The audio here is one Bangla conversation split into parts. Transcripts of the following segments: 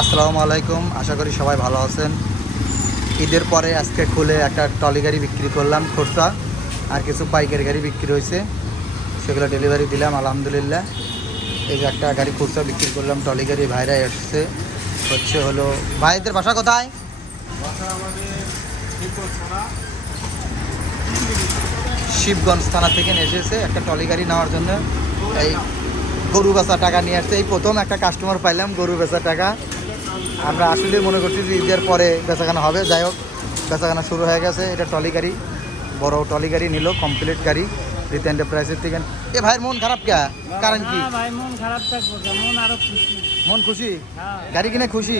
আসসালামু আলাইকুম, আশা করি সবাই ভালো আছেন। ঈদের পরে আজকে খুলে একটা ট্রলি গাড়ি বিক্রি করলাম খরচা, আর কিছু পাইকারি গাড়ি বিক্রি হয়েছে, সেগুলো ডেলিভারি দিলাম আলহামদুলিল্লাহ। এই যে একটা গাড়ি খুচরা বিক্রি করলাম, ট্রলি গাড়ি। ভাইরা এসছে, হলো ভাইদের বাসা কোথায়? শিবগঞ্জ থানা থেকে এসেছে একটা ট্রলি গাড়ি নেওয়ার জন্য। এই গরু বেচা টাকা নিয়ে আসছে, এই প্রথম একটা কাস্টমার পাইলাম গরু বেচা টাকা। আমরা আসলে মনে করছি যে ঈদের পরে বেচাকেনা হবে, যাই হোক বেচাকেনা শুরু হয়ে গেছে। এটা ট্রলি গাড়ি, বড় ট্রলি গাড়ি নিল, কমপ্লিট গাড়ি রিতা এন্টারপ্রাইজের থেকে। এ ভাইয়ের মন খারাপ কে? কারণ কি? ভাই মন খারাপ থাকবো, মন আরো খুশি। মন খুশি? হ্যাঁ। গাড়ি কিনে খুশি?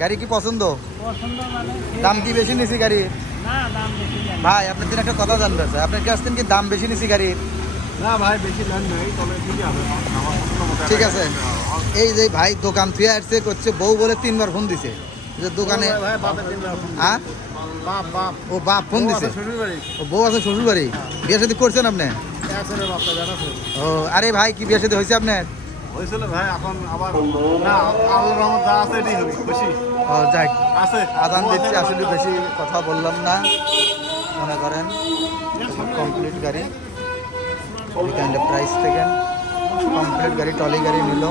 গাড়ি কি পছন্দ? পছন্দ মানে দাম কি বেশি নিছি গাড়ি? না, দাম বেশি না। ভাই আপনার দিন একটা কথা জানতে চাই, আপনার কাছ থেকে কি দাম বেশি নিছি গাড়ির? না ভাই, বেশি দাম নেই, তবে ঠিকই হবে। আমার পছন্দ মতো ঠিক আছে। এই যে ভাই দোকান ফিরে আসছে, করছে বউ বলে 3বার ফোন দিছে যে দোকানে। ভাই বাপের দিন হ্যাঁ, বাপ ও বাপ ফোন দিছে। শ্বশুর বাড়ি ও বউ আছে শ্বশুর বাড়ি। বিয়ে শাদী করছেন আপনি? আছে রে বাপটা, জানাছে ও আরে ভাই, কি বিয়ে শাদী হয়েছে আপনার? হয়েছিল ভাই, এখন আবার না, আল্লাহর রহমত যা আছে এটাই হবে, খুশি ও যাক, আছে। আদান দিচ্ছি, আসলে বেশি কথা বললাম না, মনে করেন। কমপ্লিট গাড়ি রিতা এন্টারপ্রাইজ থেকে কমপ্লিট গাড়ি ট্রলি গাড়ি নিল।